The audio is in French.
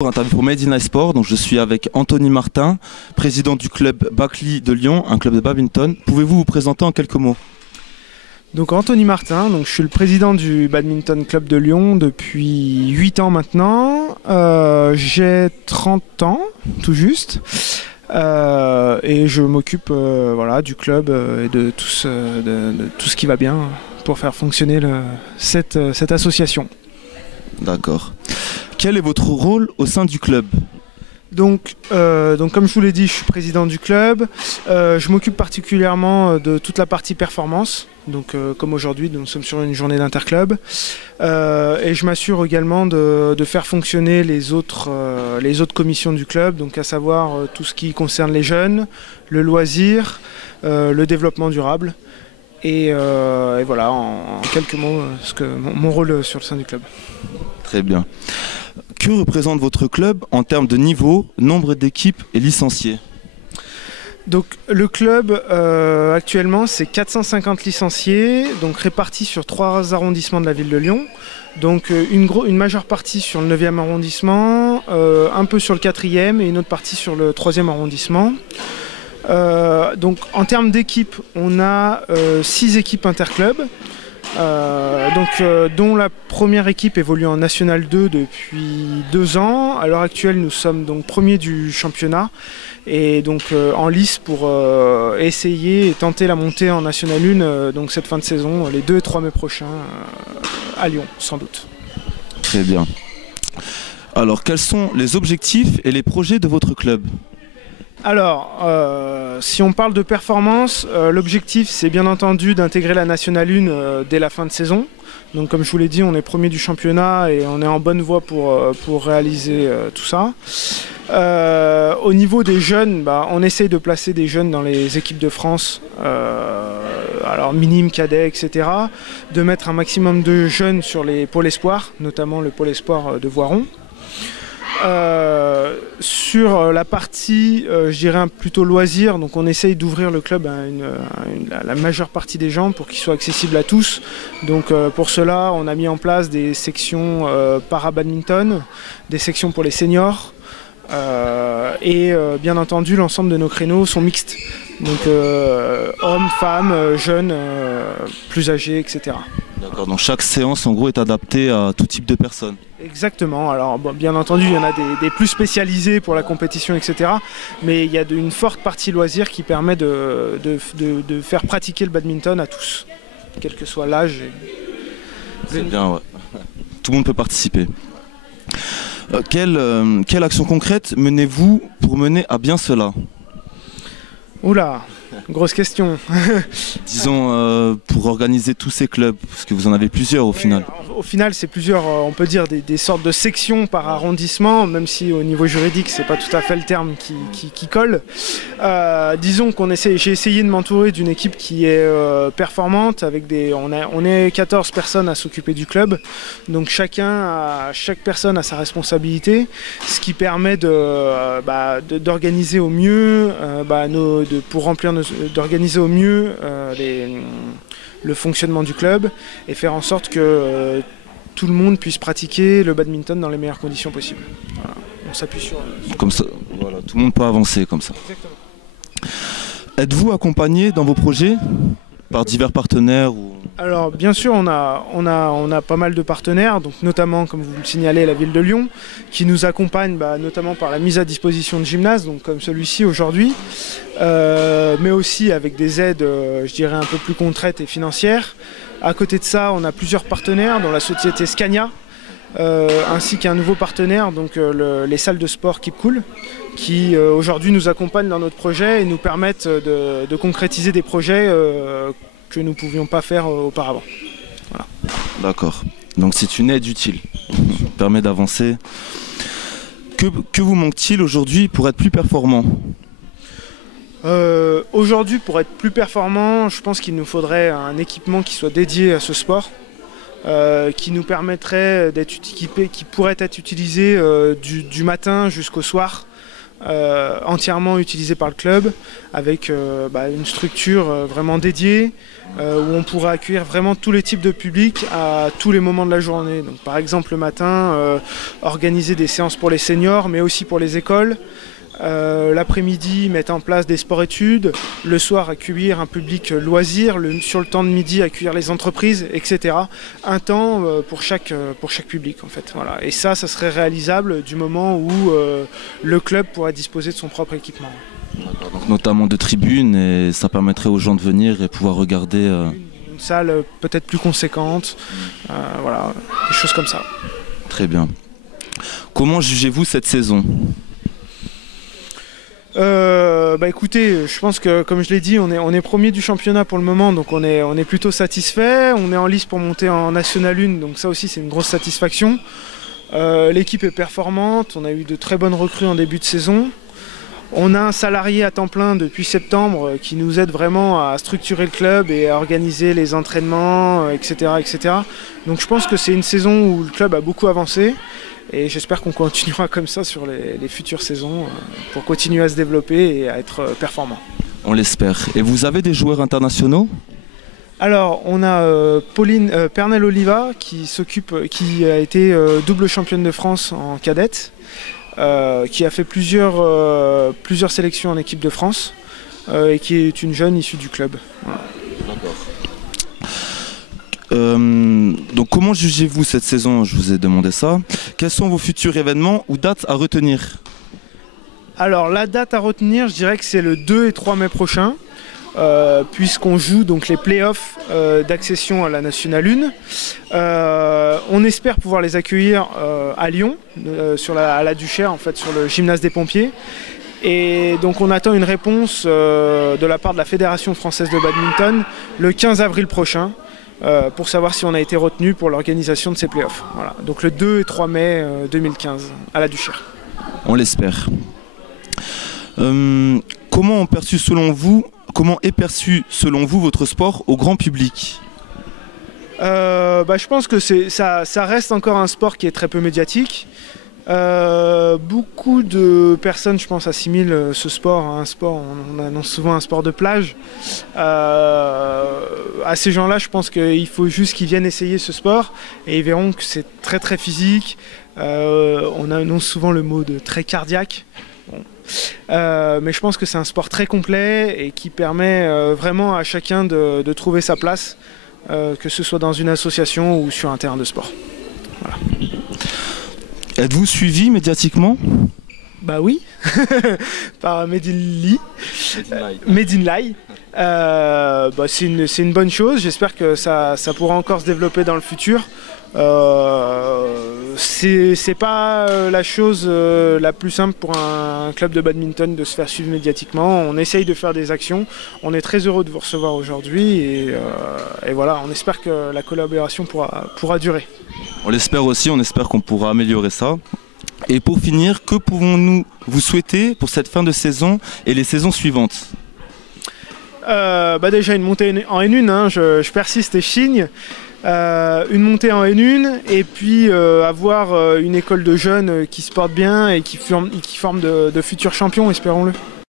Interview pour Made in iSport. Donc je suis avec Anthony Martin, président du club Bacli de Lyon, un club de badminton. Pouvez-vous vous présenter en quelques mots? Donc Anthony Martin, je suis le président du Badminton Club de Lyon depuis 8 ans maintenant. J'ai 30 ans, tout juste. Et je m'occupe du club et de tout ce qui va bien pour faire fonctionner cette association. D'accord. Quel est votre rôle au sein du club? Donc comme je vous l'ai dit, je suis président du club. Je m'occupe particulièrement de toute la partie performance. Donc comme aujourd'hui, nous sommes sur une journée d'interclub. Et je m'assure également de faire fonctionner les autres commissions du club, donc à savoir tout ce qui concerne les jeunes, le loisir, le développement durable. Et voilà, en quelques mots, mon rôle sur le sein du club. Très bien. Que représente votre club en termes de niveau, nombre d'équipes et licenciés? Donc le club actuellement c'est 450 licenciés, donc répartis sur 3 arrondissements de la ville de Lyon. Donc une majeure partie sur le 9e arrondissement, un peu sur le 4e et une autre partie sur le 3e arrondissement. Donc en termes d'équipes, on a 6 équipes interclubs. Dont la première équipe évolue en National 2 depuis 2 ans. À l'heure actuelle, nous sommes donc premiers du championnat et donc en lice pour essayer et tenter la montée en National 1 donc cette fin de saison, les 2 et 3 mai prochains à Lyon, sans doute. Très bien. Alors, quels sont les objectifs et les projets de votre club? Alors, si on parle de performance, l'objectif c'est bien entendu d'intégrer la National 1 dès la fin de saison. Donc comme je vous l'ai dit, on est premier du championnat et on est en bonne voie pour réaliser tout ça. Au niveau des jeunes, on essaye de placer des jeunes dans les équipes de France, alors minimes, cadets, etc. De mettre un maximum de jeunes sur les pôles espoirs, notamment le pôle espoir de Voiron. Sur la partie, je dirais plutôt loisir, donc on essaye d'ouvrir le club à la majeure partie des gens pour qu'il soit accessible à tous. Donc pour cela, on a mis en place des sections para-badminton, des sections pour les seniors, et bien entendu, l'ensemble de nos créneaux sont mixtes. Donc hommes, femmes, jeunes, plus âgés, etc. D'accord, donc chaque séance en gros est adaptée à tout type de personnes. Exactement, alors bien entendu il y en a des plus spécialisés pour la compétition, etc. Mais il y a une forte partie loisir qui permet de faire pratiquer le badminton à tous, quel que soit l'âge. C'est bien, ouais. Tout le monde peut participer. Quelle action concrète menez-vous pour mener à bien cela? Oula, grosse question. Disons pour organiser tous ces clubs, parce que vous en avez plusieurs au final. Au final, c'est plusieurs, on peut dire, des sortes de sections par arrondissement, même si au niveau juridique, c'est pas tout à fait le terme qui colle. Disons j'ai essayé de m'entourer d'une équipe qui est performante, avec on est 14 personnes à s'occuper du club, donc chaque personne a sa responsabilité, ce qui permet d'organiser au mieux, d'organiser au mieux le fonctionnement du club et faire en sorte que tout le monde puisse pratiquer le badminton dans les meilleures conditions possibles. Voilà. On s'appuie sur comme ça, voilà, tout le monde peut avancer comme ça. Exactement. Êtes-vous accompagné dans vos projets par divers partenaires ou... Alors bien sûr, on a pas mal de partenaires, donc notamment, comme vous le signalez, la ville de Lyon, qui nous accompagne notamment par la mise à disposition de gymnases, donc comme celui-ci aujourd'hui, mais aussi avec des aides, je dirais, un peu plus concrètes et financières. À côté de ça, on a plusieurs partenaires, dont la société Scania, ainsi qu'un nouveau partenaire, donc les salles de sport Keep Cool, qui aujourd'hui nous accompagnent dans notre projet et nous permettent de concrétiser des projets que nous ne pouvions pas faire auparavant. Voilà. D'accord, donc c'est une aide utile, permet d'avancer. Que vous manque-t-il aujourd'hui pour être plus performant? Aujourd'hui, pour être plus performant, je pense qu'il nous faudrait un équipement qui soit dédié à ce sport, qui nous permettrait d'être équipé, qui pourrait être utilisé du matin jusqu'au soir, entièrement utilisé par le club, avec une structure vraiment dédiée, où on pourra accueillir vraiment tous les types de publics à tous les moments de la journée. Donc, par exemple, le matin, organiser des séances pour les seniors, mais aussi pour les écoles. L'après-midi, mettre en place des sports-études. Le soir, accueillir un public loisir. Sur le temps de midi, accueillir les entreprises, etc. Un temps pour chaque public, en fait. Voilà. Et ça serait réalisable du moment où le club pourrait disposer de son propre équipement. Donc, notamment de tribunes, et ça permettrait aux gens de venir et pouvoir regarder... Une salle peut-être plus conséquente, voilà, des choses comme ça. Très bien. Comment jugez-vous cette saison ? Écoutez, je pense que comme je l'ai dit, on est premier du championnat pour le moment, donc on est plutôt satisfait. On est en lice pour monter en National 1, donc ça aussi c'est une grosse satisfaction. L'équipe est performante, on a eu de très bonnes recrues en début de saison. On a un salarié à temps plein depuis septembre qui nous aide vraiment à structurer le club et à organiser les entraînements, etc., etc. Donc je pense que c'est une saison où le club a beaucoup avancé. Et j'espère qu'on continuera comme ça sur les futures saisons pour continuer à se développer et à être performant. On l'espère. Et vous avez des joueurs internationaux ? Alors, on a Pernelle Oliva qui a été double championne de France en cadette, qui a fait plusieurs sélections en équipe de France et qui est une jeune issue du club. Voilà. D'accord. Donc comment jugez-vous cette saison? Je vous ai demandé ça. Quels sont vos futurs événements ou dates à retenir? Alors la date à retenir, je dirais que c'est le 2 et 3 mai prochain, puisqu'on joue donc les playoffs d'accession à la National 1. On espère pouvoir les accueillir à Lyon, à la Duchère, en fait, sur le gymnase des pompiers. Et donc on attend une réponse de la part de la Fédération française de badminton le 15 avril prochain. Pour savoir si on a été retenu pour l'organisation de ces playoffs. Voilà. Donc le 2 et 3 mai 2015 à la Duchère. On l'espère. Comment est perçu selon vous votre sport au grand public? Je pense que ça reste encore un sport qui est très peu médiatique. Beaucoup de personnes, je pense, assimilent ce sport à un sport, on annonce souvent un sport de plage. À ces gens-là, je pense qu'il faut juste qu'ils viennent essayer ce sport et ils verront que c'est très très physique. On annonce souvent le mot de très cardiaque. Bon. Mais je pense que c'est un sport très complet et qui permet vraiment à chacun de trouver sa place, que ce soit dans une association ou sur un terrain de sport. Voilà. Êtes-vous suivi médiatiquement? Bah oui, par Made in Lai. C'est une bonne chose, j'espère que ça pourra encore se développer dans le futur. C'est pas la chose la plus simple pour un club de badminton de se faire suivre médiatiquement. On essaye de faire des actions, on est très heureux de vous recevoir aujourd'hui et voilà, on espère que la collaboration pourra durer. On l'espère aussi, on espère qu'on pourra améliorer ça. Et pour finir, que pouvons-nous vous souhaiter pour cette fin de saison et les saisons suivantes? Déjà une montée en N1, hein, je persiste et je signe. Une montée en N1 et puis avoir une école de jeunes qui se porte bien et qui forme de futurs champions, espérons-le.